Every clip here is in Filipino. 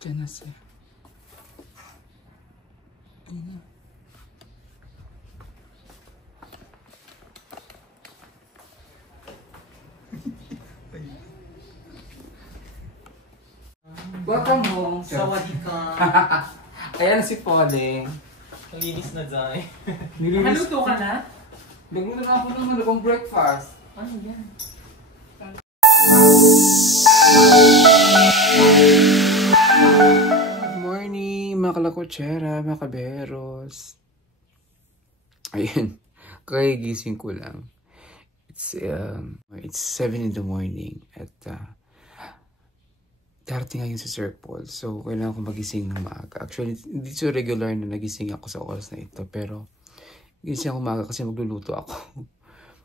Diyan na siya. Welcome home. Sawadee ka. Ayan si Pauling. Linis na dyan. Haluto ka na? Nagluto na ako ng malabang breakfast. Ano yan? Good morning, mga kalakotsera, mga kaberos. Ayun, kagigising ko lang. It's 7 in the morning at darating ngayon si Sir Paul. So, kailangan ko magising ng maaga. Actually, hindi so regular na nagising ako sa oras na ito. Pero, gising ako maaga kasi magluluto ako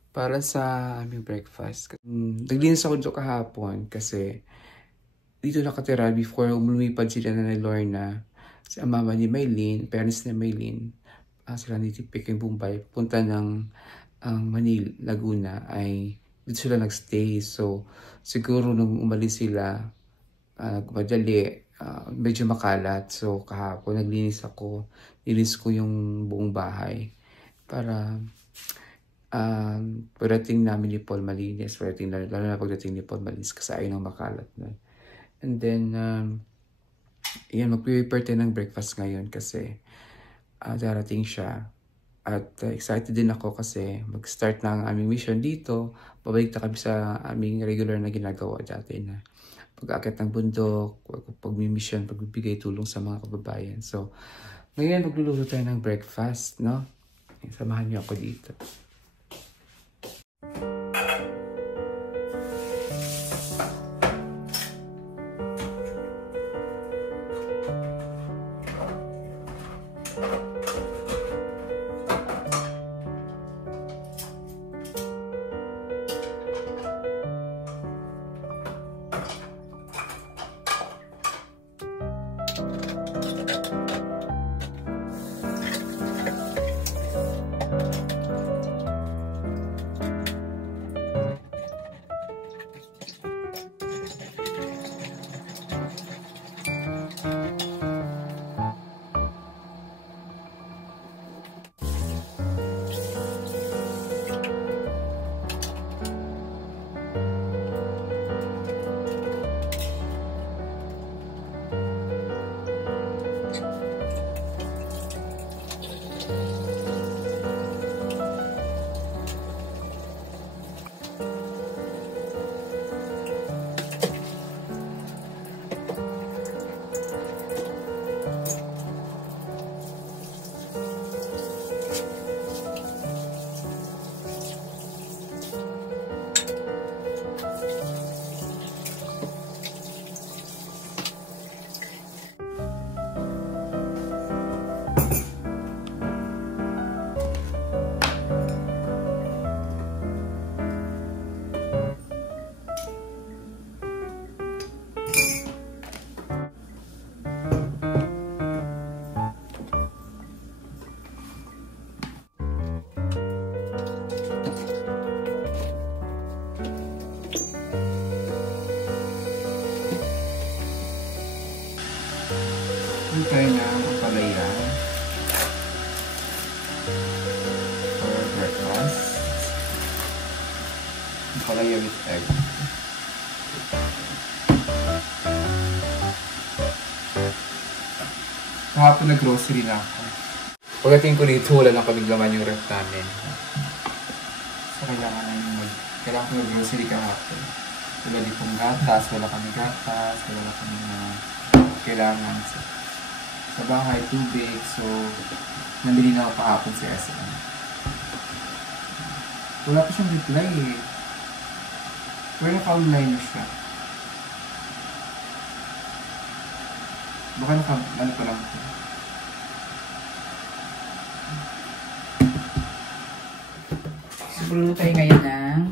para sa aming breakfast. Naglinis ako dito kahapon kasi dito nakatira before lumipad sila na Lorna. Si mama ni Maylene, parents ni Maylene, sila ni Tipik yung Bombay, punta ng Manila, Laguna, ay dito sila nagstay. So, siguro nung umalis sila, nagmadali, medyo makalat. So, kahapon naglinis ako. Nilinis ko yung buong bahay para pagdating namin ni Paul malinis. Lalo na pagdating ni Paul malinis kasi ayaw ng makalat. No? And then, yan, mag-prepare tayo ng breakfast ngayon kasi darating siya. At excited din ako kasi mag-start na ang aming mission dito. Babalik na kami sa aming regular na ginagawa dati na pag-akit ng bundok, pag-mission, pagbibigay tulong sa mga kababayan. So, ngayon magluluto tayo ng breakfast, no? Samahan niyo ako dito. Tayo na ang palaya for breakfast. Palaya with egg. Kahapon nag-grocery na ako. Pagdating ko dito, wala nang kamiglaman yung ref namin. So kailangan ko mag-grocery kahapon. Wala di pong gatas, wala kami gatas, wala kami kailangan sa bahay, tubig. So, nabili na ako kahapon sa SM. Wala pa siyang reply eh. Pero naka-online na siya. Baka naka-ano pa lang ito. Siguro tayo ngayon ng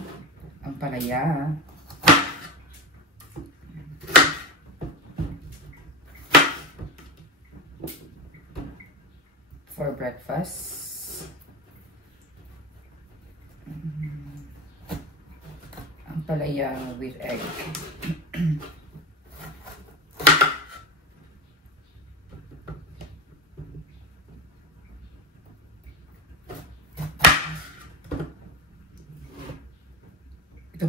ang palaya. For breakfast. Ang palaya with egg.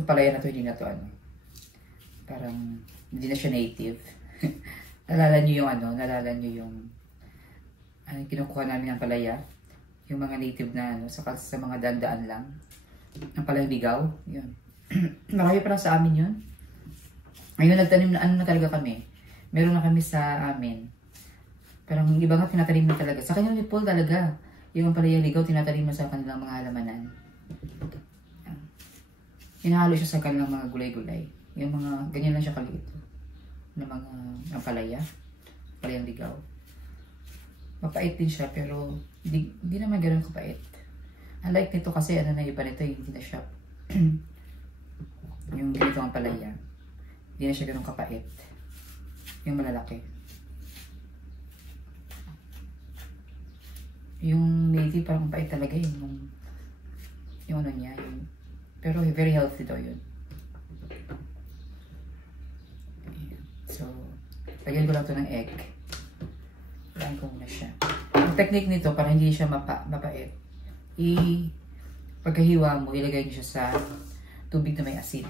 Itong palaya na to, hindi na to ano. Parang, hindi na siya native. Nalala nyo yung kinukuha namin ng palaya. Yung mga native na sa mga dandaan lang. Ang palayang ligaw. Yun. Marami pa lang sa amin yun. Ngayon nagtanim na na talaga kami. Meron na kami sa amin. Parang yung iba nga tinatanim na talaga. Sa kanya ni Paul talaga. Yung palayang ligaw, tinatanim na sa kanilang mga halamanan. Hinahalo siya sa kanilang mga gulay-gulay. Yung mga, ganyan lang siya kaliit. Na mga, ang palaya. Palayang ligaw. Mapait din siya, pero hindi naman ganoon kapait. Unlike nito kasi, na iba nito, hindi na siya, yung ganito ang palaya. Hindi na siya ganoon kapait. Yung malalaki. Yung native parang pait talaga yung ano niya. Pero very healthy daw yun. So, lagyan ko lang ito ng egg. Lagyan ko muna siya. Ang technique nito, para hindi siya mapait, pagkahiwa mo, ilagay niyo siya sa tubig na may asin.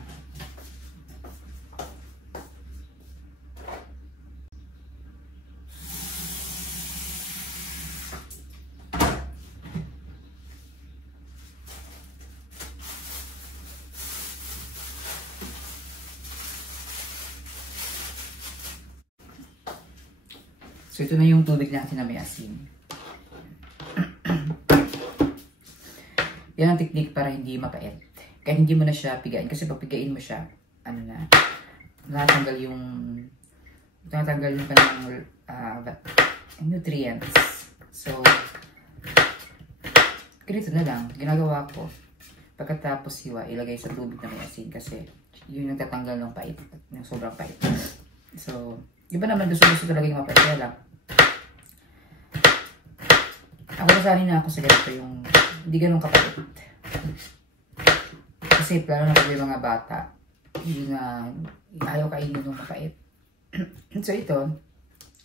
So, ito na yung tubig natin na may asin. Yan ang technique para hindi mapait. Kaya hindi mo na siya pigain. Kasi pag pigain mo siya, natanggal yung kanyang nutrients. So, ganito na lang. Ginagawa ko. Pagkatapos hiwa, ilagay sa tubig na may asin. Kasi, yun yung tatanggal ng pait. Yung sobrang pait. So, iba naman gusto talaga yung mapait. Kaya lang, ako nasanay na ako sa ganito yung hindi ganun kapait. Kasi plano na yung mga bata, hindi na ayaw kainin yung mapait. So ito,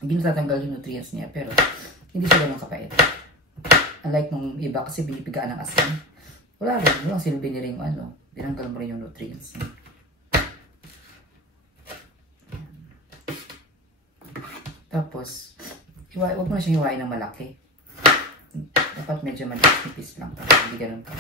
hindi natatanggal yung nutrients niya, pero hindi siya ganun kapait. Unlike nung iba kasi binipigaan ng asin, wala rin, walang silbi niya rin yung binanggal mo rin yung nutrients niya. Tapos, huwag mo na siyang hiwain ng malaki. Dapat medyo manipis lang. Hindi ganun pa.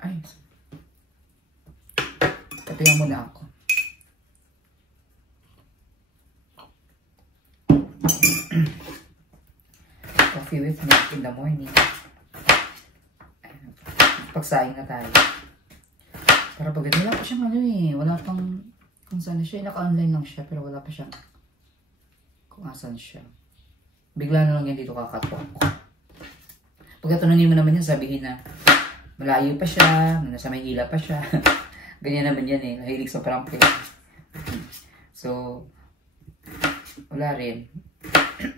Ay. Tapihan muna ako. Coffee with milk in the morning. Pagsayang na tayo. Para pag wala pa siyang wala pang kung saan siya. Naka-online lang siya pero wala pa siyang kung asan siya. Bigla na lang yan dito kakatok. Pag tatanungin mo naman yan, sabihin na malayo pa siya, nasa Maynila pa siya. Ganyan naman yan nahilig sa prank. So, wala rin.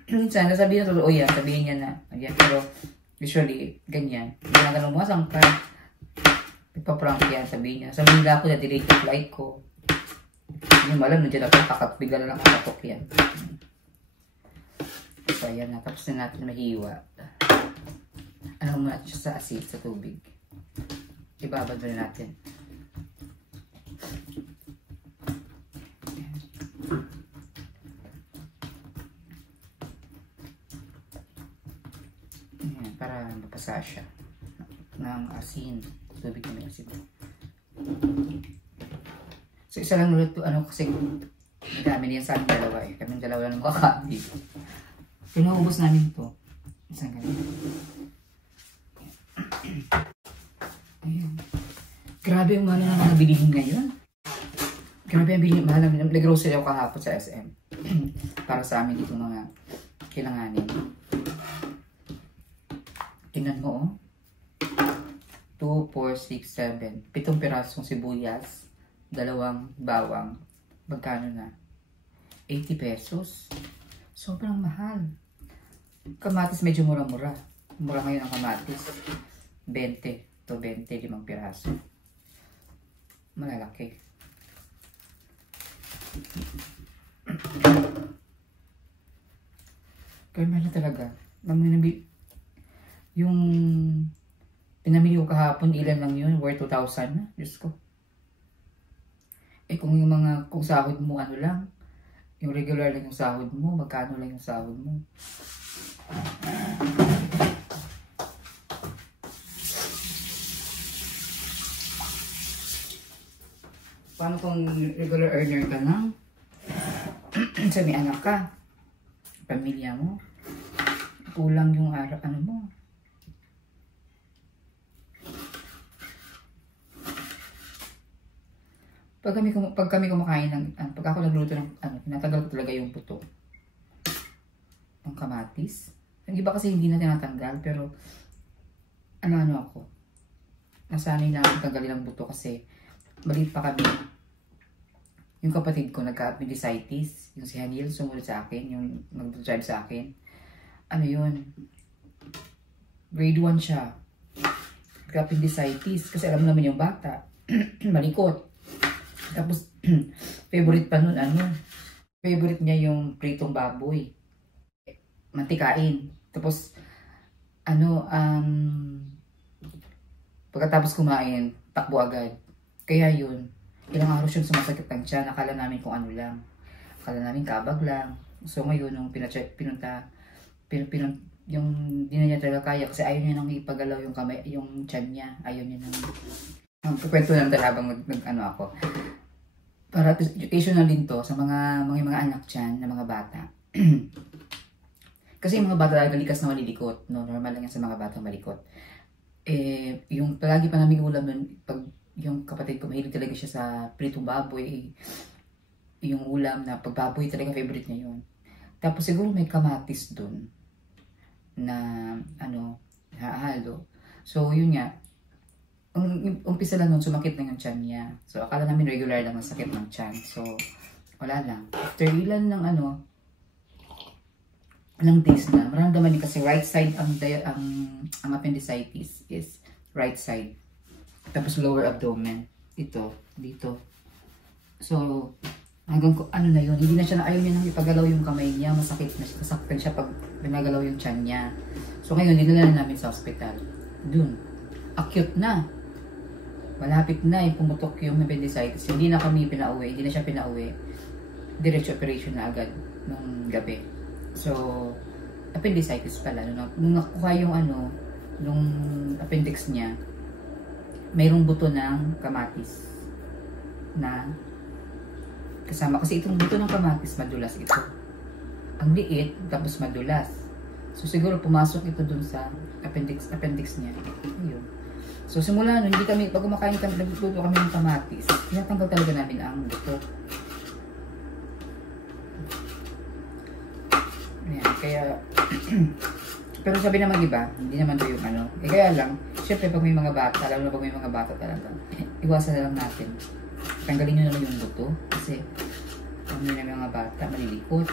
Minsan, nasabihin na totoo yan, sabihin niya na, yan. Pero, usually, ganyan. Ginagano mo, saan ka? Nagpa-prank yan, sabihin niya. Sabihin nila ako na delete yung flight ko. Hindi mo alam, nandiyan ako, bigla na lang kakatok yan. So, ayan na. Tapos na natin mahiwa. Ano mo natin siya sa asin, sa tubig. Ibabad na natin. Para mapasa siya ng asin. Tubig na may asin. So, isa lang ulit kasi madami niyan sa aming dalawa Kaming dalawa lang makakain. Pinuubos namin ito. Isang ganito. Ayan. Grabe yung mahal na mga bilihin ngayon. Grabe yung bilihin. Mahal namin. Nag-grocery ako kahapon sa SM. Para sa amin dito mga kailanganin. Tingnan mo, 2, 4, 6, 7. 7 pirasong sibuyas, 2 bawang. Magkano na? 80 pesos. Sobrang mahal. Kamatis medyo mura-mura. Mura ngayon ang kamatis. 20. Ito, 25 piraso. Malalaki. Kaya na talaga. Yung pinamili ko kahapon, ilan lang yun? Worth 2,000 na. Diyos ko. Eh kung yung kung sahod mo, ano lang, yung regular lang yung sahod mo, magkano lang yung sahod mo. Paano kung regular earner ka na? Sa may anak ka, pamilya mo, kulang yung ano mo. Pag kami kumakain ng, pag ako nagluto ng, tinatanggal ko talaga yung buto. Ang kamatis. Yung iba kasi hindi na tinatanggal, pero, ano ako. Nasanay na ako tanggalin ang buto kasi, maliit pa kami. Yung kapatid ko nagka-appendicitis. Yung si Hanil sumunod sa akin, yung mag-drive sa akin. Ano yun? Grade 1 siya. Nagka-appendicitis. Kasi alam mo naman yung bata. Malikot. Tapos, favorite pa nun, favorite niya yung pritong baboy. Mantikain. Tapos, pagkatapos kumain, takbo agad. Kaya yun, ilang araw siyang sumasakit ng tiyan. Akala namin kung ano lang. Akala namin kabag lang. So ngayon, nung yung di na niya talaga kaya kasi ayaw niya nang ipagalaw yung kamay, yung tiyan niya. Ayaw niya nang, ang kwento lang talaga habang ako. Para educational din to sa mga anak dyan, na mga bata. Kasi yung mga bata talaga likas na malilikot. No? Normal lang yan sa mga bata malikot. Yung palagi pa namin ulam nun, pag yung kapatid ko, mahilig talaga siya sa pritong baboy. Yung ulam na pagbaboy talaga favorite niya yun. Tapos siguro may kamatis dun na hahalo. So yun nga, umpisa lang nun, sumakit na yung tiyan niya. So akala namin regular lang ang sakit ng tiyan. So wala lang. After ilan ng ng days na, maramdaman niya kasi right side ang appendicitis is right side. Tapos lower abdomen. Ito, dito. So, hanggang na yun. Hindi na siya, ayaw niya nang ipagalaw yung kamay niya. Masakit na siya. Masaktan siya pag pinagalaw yung tiyan niya. So, ngayon, dinala na namin sa hospital. Dun. Acute na. Malapit na pumutok yung appendicitis. Hindi na kami pinauwi. Hindi na siya pinauwi. Diretso operation na agad nung gabi. So, appendicitis pala. Nung nakuha yung nung appendix niya, mayroong buto ng kamatis na kasama. Kasi itong buto ng kamatis, madulas ito. Ang liit, tapos madulas. So siguro pumasok ito dun sa appendix niya. Ayun. So simula nun, hindi kami, pag kumakain kami, nagluto kami ng kamatis, tinatanggal talaga namin ang buto. Ayan, kaya pero sabi naman iba, hindi naman ito yung kaya lang, syempre pag may mga bata, lalo na pag may mga bata talaga, iwasan na lang natin. Tanggalin nyo naman yung buto, kasi pag may mga bata, malilikot.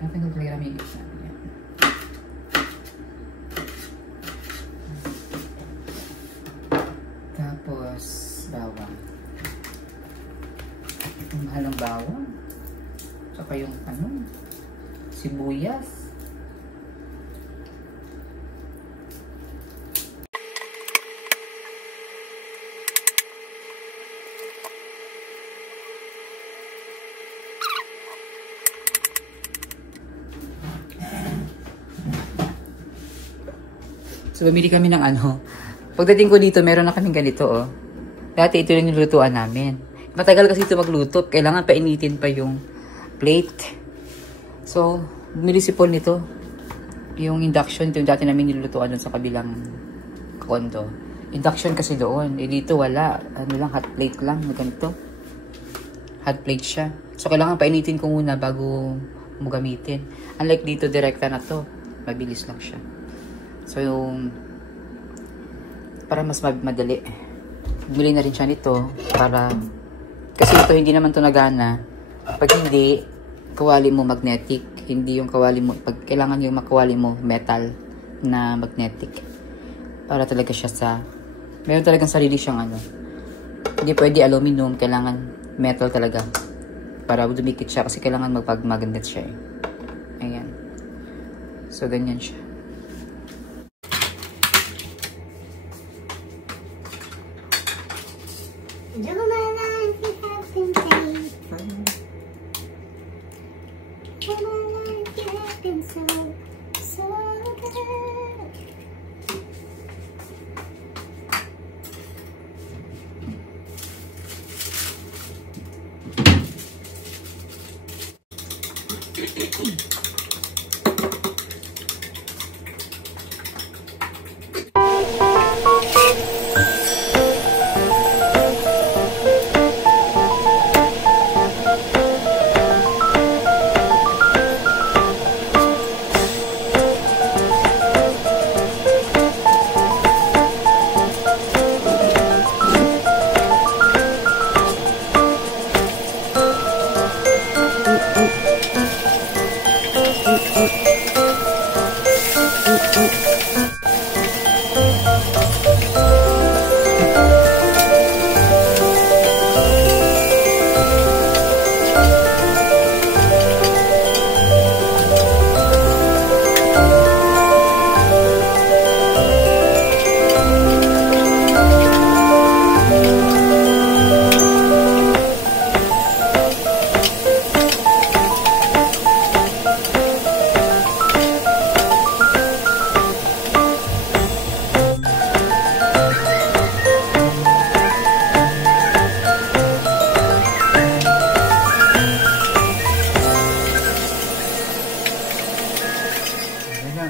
Natanggal talaga namin yung isa. Tapos, bawang. Ang mahal ng bawang. Saka yung sibuyas. So, bumili kami ng Pagdating ko dito, meron na kaming ganito, oh. Dati ito yung nilutuan namin. Matagal kasi ito magluto. Kailangan painitin pa yung plate. So, bumili si Paul nito. Yung induction, ito yung dati namin nilulutuan doon sa kabilang kondo. Induction kasi doon. Dito wala. Hot plate lang. Ganito. Hot plate siya. So, kailangan painitin ko muna bago mo gamitin. Unlike dito, direkta na to. Mabilis lang siya. So, para mas madali. Bumili na rin siya nito para kasi ito hindi naman to nagana. Pag hindi, kawali mo magnetic. Hindi yung kawali mo, pag kailangan yung makawali mo, metal na magnetic. Para talaga siya sa, meron talagang sarili siyang ano. Hindi pwede aluminum, kailangan metal talaga. Para dumikit siya kasi kailangan magpag-magnet siya eh. Ayan. So, ganyan siya.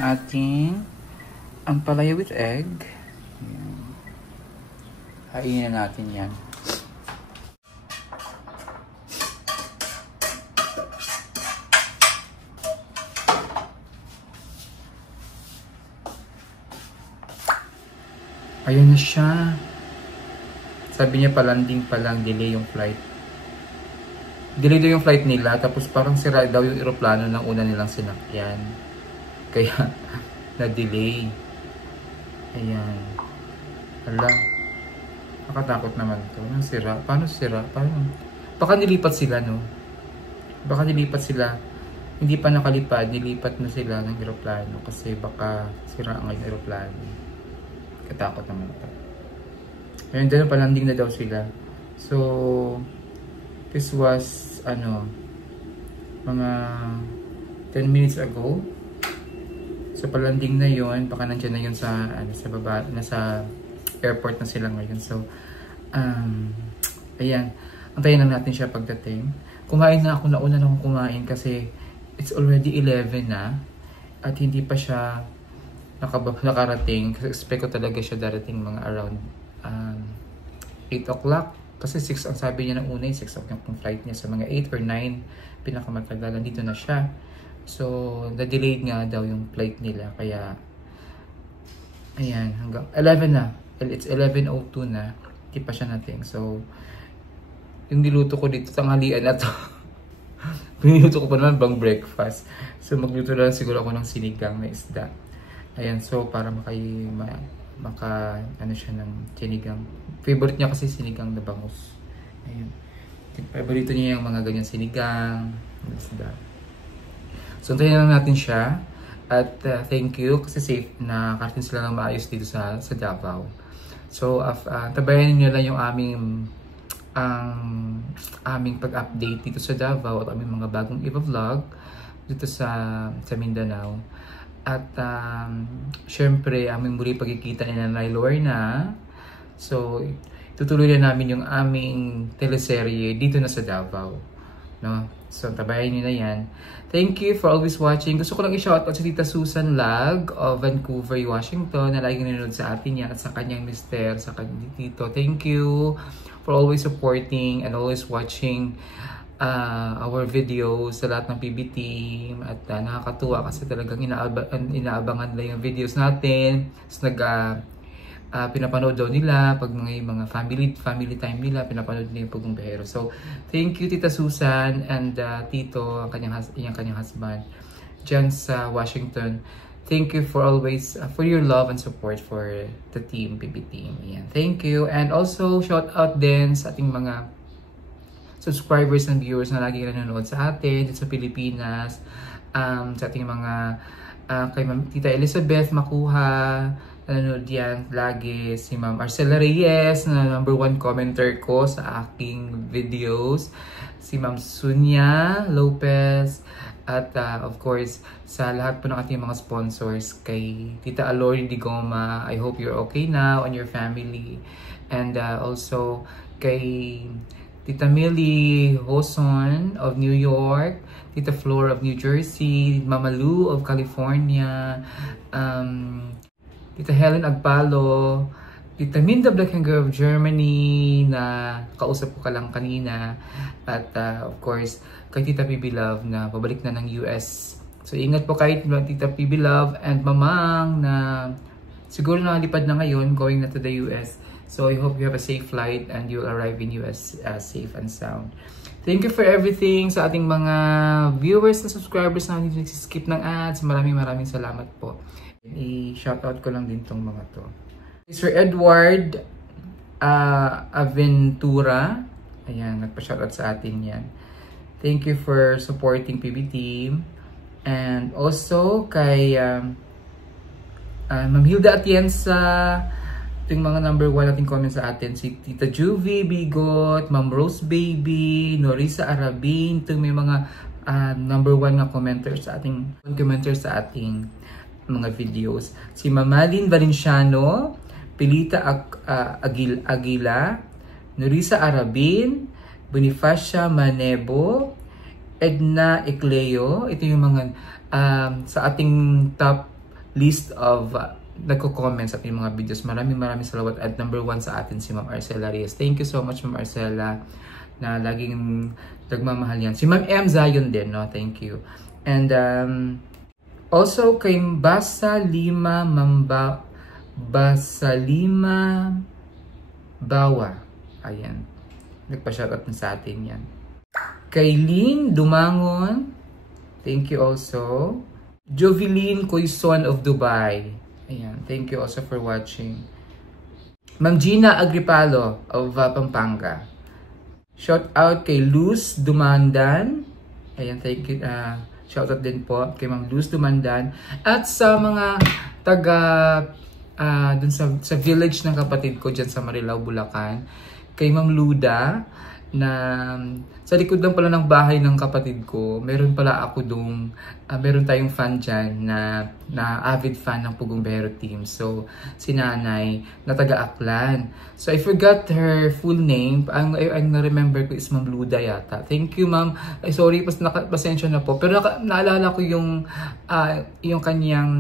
Ating ampalaya with egg. Ayan. Hainin na natin yan. Ayun na siya. Sabi niya palanding pa lang, delay yung flight. Delay daw yung flight nila, tapos parang sira daw yung eroplano ng una nilang sinakyan. Kaya, na-delay. Ayan. Hala. Nakatakot naman to. Anong sira? Paano sira? Paano? Baka nilipat sila, no? Baka nilipat sila. Hindi pa nakalipad. Nilipat na sila ng eroplano. Kasi baka sira ang eroplano. Katakot naman to. Ayun, dahil palanding na daw sila. So, this was, mga 10 minutes ago. So, palanding na yon, baka nandiyan na yun sa, sa baba, nasa airport na sila ngayon. So, ayan. Antayin na natin siya pagdating. Kumain na ako, nauna na akong kumain kasi it's already 11 na. At hindi pa siya nakarating. Kasi expect ko talaga siya darating mga around 8 o'clock. Kasi 6 ang sabi niya ng una, 6 o'clock yung flight niya. So, mga 8 or 9, pinakamatagal. Dito na siya. So, na-delayed nga daw yung flight nila. Kaya, ayan, hanggang 11 na. It's 11:02 na. Hindi pa siya nating. So, yung niluto ko dito, tanghalian na to. Niluto ko pa naman bang breakfast. So, magluto na lang siguro ako ng sinigang na isda. Ayan, so, para siya ng sinigang. Favorite niya kasi sinigang na bangus. Ayan. Favorito niya yung mga ganyan sinigang, isda. So, antayin lang natin siya. At thank you kasi safe na karating sila ng maayos dito sa Davao. So, tabayan niyo lang yung aming pag-update dito sa Davao at aming mga bagong i-vlog dito sa Mindanao. At syempre, aming muli pagkikita ni Nanay Lorna. So, tutuloy na namin yung aming teleserye dito na sa Davao. No? So, tabayan nyo na yan. Thank you for always watching. Gusto ko lang i-shoutout sa Tita Susan Lag of Vancouver, Washington, na laging nanonood sa atin yan at sa kanyang mister, sa kanyang tito. Thank you for always supporting and always watching our videos sa lahat ng PB team. At nakakatuwa kasi talagang inaabangan nila yung videos natin. So, pinapanood daw nila pag mga family time nila, pinapanood nila yung Pugong Behero. So, thank you Tita Susan and Tito, ang kanyang husband. dyan sa Washington. Thank you for always, for your love and support for the team, PB team. Ayan. Thank you. And also, shout out din sa ating mga subscribers and viewers na lagi nanonood sa atin dito sa Pilipinas. Sa ating mga, kay Tita Elizabeth Makuha, nanonood yan lagi. Si Ma'am Arcela Reyes, na #1 commenter ko sa aking videos. Si Ma'am Sunya Lopez. At of course, sa lahat po ng ating mga sponsors, kay Tita Alori Digoma, I hope you're okay now and your family. And also kay Tita Millie Hoson of New York, Tita Flora of New Jersey, Mama Lou of California, Tita Helen Agpalo, Tita Minda Blackinger of Germany na kausap ko ka lang kanina. At of course, kay Tita PB Love na pabalik na ng US. So ingat po kayo Tita PB Love and Mamang na siguro nakalipad na ngayon going na to the US. So I hope you have a safe flight and you'll arrive in US safe and sound. Thank you for everything sa ating mga viewers na subscribers na hindi nagsiskip ng ads. Maraming salamat po. I-shoutout ko lang din tong mga to. Sir Edward Aventura. Ayan, nagpa-shoutout sa atin yan. Thank you for supporting PB Team. And also kay Ma'am Hilda Atienza. Ito yung mga #1 nating comment sa atin. Si Tita Juvie Bigot, Ma'am Rose Baby, Norisa Arabin. Ito may mga #1 na commenters sa ating mga videos. Si Mamalin Valenciano, Pilita Aguila, Norisa Arabin, Bonifacia Manebo, Edna Ecleo. Ito yung mga sa ating top list of nagko-comment sa ating mga videos. Maraming salamat. At #1 sa atin si Ma'am Arcela Reyes. Thank you so much Ma'am Arcela na laging nagmamahal yan. Si Ma'am M. Zion din, no? Thank you. And also kay Basalima Bawa. Ayan. Nagpa-shoutout na sa atin yan. Kay Lynn Dumangon. Thank you also. Jovelyn Coyson of Dubai. Ayan. Thank you also for watching. Ma'am Gina Agripalo of Pampanga. Shout out kay Luz Dumandan. Ayan. Thank you. Shout out din po kay Ma'am Luz Dumandan. At sa mga taga dun sa village ng kapatid ko dyan sa Marilao, Bulacan. Kay Ma'am Luda na sa likod lang pala ng bahay ng kapatid ko, meron pala ako dong, meron tayong fan dyan na avid fan ng Pugumbero team. So, si nanay na taga-Aklan. So, I forgot her full name. Ang na-remember ko is Ma'am Luda yata. Thank you, Ma'am. Sorry, pasensya na po. Pero naalala ko yung kanyang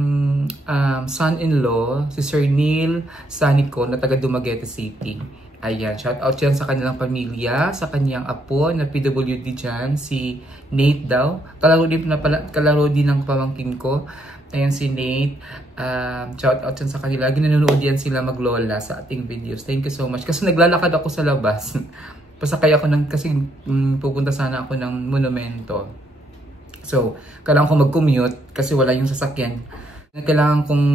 son-in-law, si Sir Neil Sanico na taga Dumaguete City. Ayan, shout out yan sa kanilang pamilya, sa kanyang apo na PWD dyan, si Nate daw. Kalaro din ng pamangkin ko. Ayan si Nate. Shout out yan sa kanila. Ginanonood yan sila maglola sa ating videos. Thank you so much. Kasi naglalakad ako sa labas. Pasakay ako kasi pupunta sana ako ng monumento. So, kailangan ko mag-commute kasi wala yung sasakyan. Kailangan kong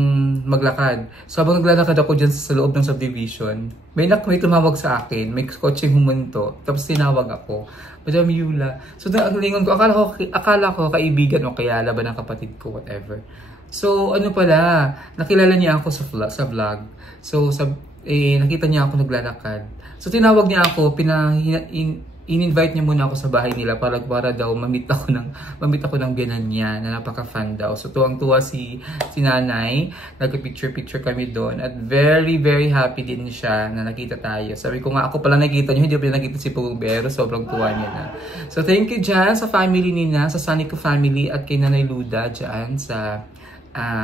maglakad. So habang naglalakad ako dyan sa loob ng subdivision, may tumawag sa akin, may kotse humunto, tapos tinawag ako, Madam Yula. So naglingon ko, akala ko kaibigan o kaya laban ng kapatid ko, whatever. So ano pala, nakilala niya ako sa vlog. So nakita niya ako naglalakad. So tinawag niya ako, in-invite niya muna ako sa bahay nila para daw mamit ako ng biyanan niya na napaka-fan daw. So tuwang-tuwa si nanay, nagka-picture kami doon at very happy din siya na nakita tayo. Sabi ko nga ako pala nakita niyo, hindi ko pala nakita si Pugumbero, sobrang tuwa niya na. So thank you dyan sa family nina, sa Sanico family at kay Nanay Luda dyan sa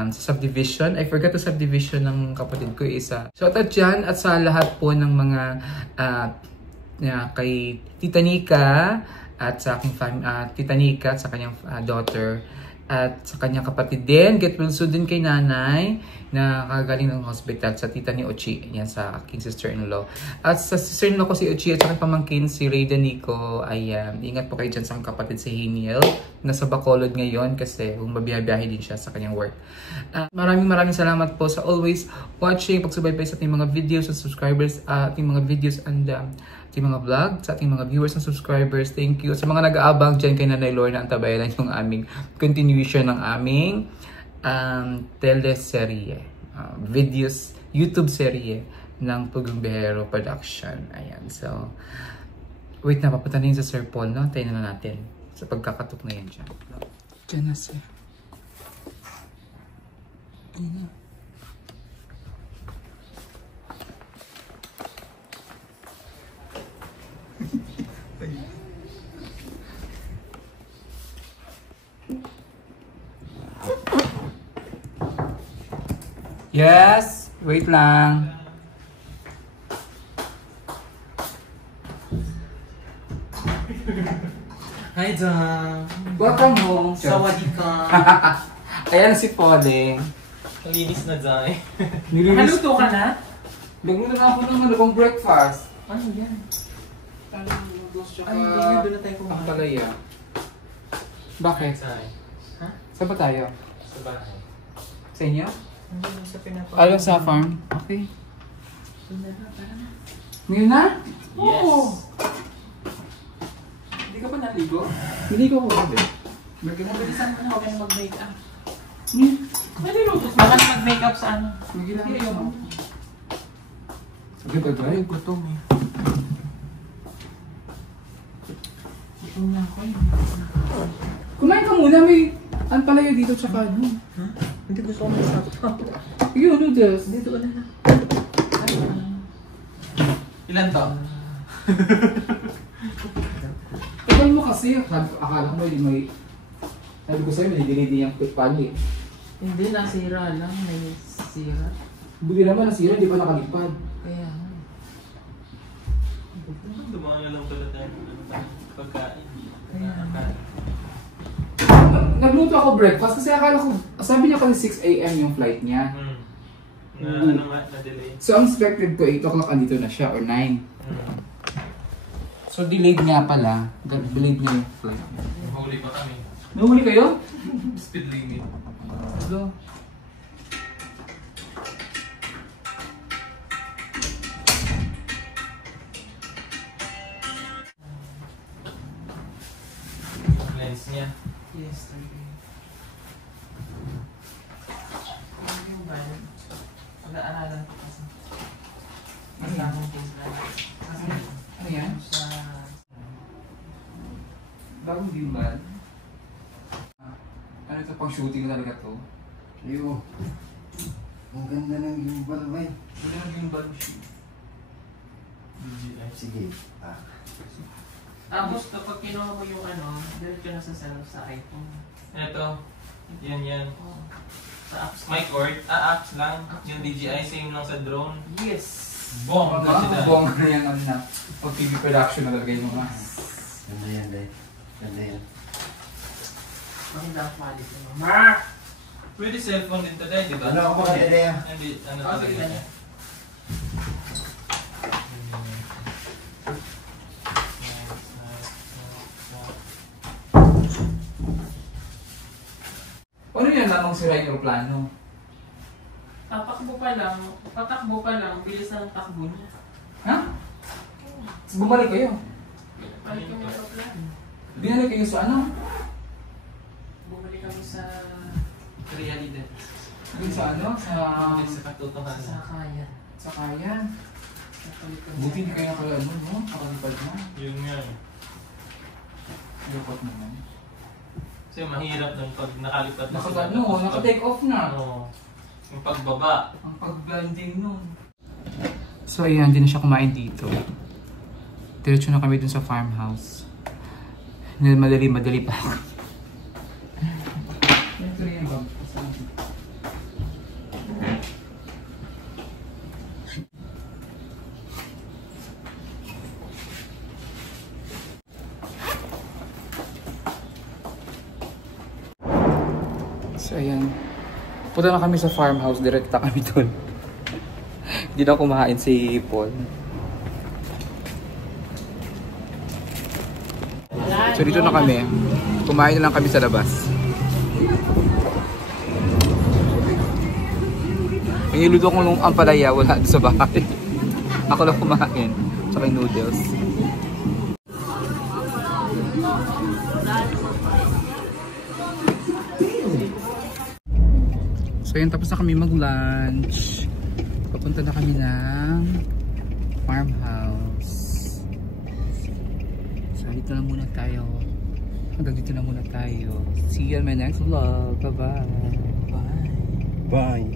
subdivision. I forgot the subdivision ng kapatid ko isa. So at dyan at sa lahat po ng mga kay Tita Nika at sa aking Tita Nika at sa kanyang daughter At sa kanyang kapatid din, get well soon din kay nanay na kagaling ng hospital sa tita ni Ochi. Yan sa aking sister-in-law. At sa sister-in-law ko si Ochi at sa aking pamangkin si Rayda Nico. Ayan, ingat po kayo dyan sa aking kapatid si Haniel. Nasa Bacolod ngayon kasi mabiyahe din siya sa kanyang work. Maraming salamat po sa always watching, pagsubaybay sa ating mga videos at subscribers, ating mga videos and ating mga vlog, sa ating mga viewers and subscribers. Thank you. Sa mga nag-aabang dyan kay Nanay Lorna, antabayan yung aming continuation ng aming teleserye, videos, YouTube serye ng Pugong Bihero Production. Ayan. So, wait na, papunta na yun sa Sir Paul, no? Tayo na natin sa pagkakatok na yan dyan. Dyan na, sir. Ayan. Yes, wait lang. Hi, Jang. Welcome home. Sawadee ka. Ayan si Pauling. Ang linis na, Jang. Haluto ka na? Nagluto na ako ng malabang breakfast. Ano yan? Tanong noodles tsaka Ay, hindi yan. Doon na tayo kumain. ang palaya. Bakit? Jang. Ha? Saan ba tayo? Sa bahay. Sa inyo? Hindi mo sa pinapakain. Alam sa farm? Okay. Doon na lang, tara na. Ngayon na? Yes. Oo. Hindi ka pa naligo? Hindi ko ako. Bilisan mo na, huwag ka na mag-makeup. Pwede luto Baka na mag-makeup sa ano. Magilang mo. Sabi ba ba? Ay, gutom eh. Gutom na ako eh. Kumain ka muna, may ang palaya dito tsaka ano. Ha? Hindi gusto ko mag-stop. Yun, noodles. Dito ka na lang. Ilan to? Tagal mo kasi, akala ko hindi may... Sabi ko sa'yo, may dinidi yung pali. Hindi, nasira lang. May sira. Buti naman nasira, di pa nakalipad. Kaya Dumaan na lang pala tayo. Pagkain. Kaya Nagluto ako breakfast kasi akala ko, sabi niya kasi 6 AM yung flight niya. Na ano nga, na-delay. So ang expected ko 8 o'clock andito na siya or 9. So delayed nga pala, delayed niya yung flight. Huli pa kami. Nahuli kayo? Speed limit. Hello? Lens niya. yes, thank you. Ano yung ba? Pag-aaralan ko kasi. Ang daming things na. Kasi Ano yan? sa... Bagong gimbal? Ano ito pang shooting talaga to? Ayo. Ang ganda ng gimbal, bay. Wala nang gimbal shoot. DJI. Sige. Ah. Tapos kapag kinuha mo yung ano, diretso na sa iPhone. Ito. Yan. Oh. Sa apps. Mic or apps lang. Yung DJI, same lang sa drone. Yes! Bong! Bong na yan ano na. Pag TV production na talaga yung mga. Ganda yan, bay. Ganda yan. Maganda ang quality mo. Mark! Pwede cellphone din today, di ba? Ano ako mga ideya? Hindi, ano Oh, sige talaga na. siya. Ano yan lamang sira yung aeroplano? Patakbo pa lang, bilis na ang takbo niya. Ha? Bumalik kayo. Balik kami sa aeroplano. Binalik kayo sa ano? Bumalik kami sa realidad. Dun sa ano? Sa... Sa katotohanan. Sa kaya. Sa kaya. Balik kami Buti sa- hindi kayo nakalano, no? Nakalipad mo. Yun nga. Airport naman. Kasi mahirap nung pag nakalipad na Nakatano, naka-take off na. Oo. Yung pagbaba. Ang pag-landing nun. So ayan, hindi na siya kumain dito. Diretso na kami dun sa farmhouse. Madali pa. Ito na yung bag. So, ayan. Punta na kami sa farmhouse. Direkta kami doon. Hindi na kumain si Paul. So, dito na kami. Kumain na lang kami sa labas. Yung niluto ko nung ampalaya, wala sa bahay. Ako lang kumain. Tsaka yung noodles. So yun, tapos na kami mag-lunch. Papunta na kami ng farmhouse. So dito na muna tayo. Hanggang dito na muna tayo. See you on my next vlog. Bye-bye. Bye.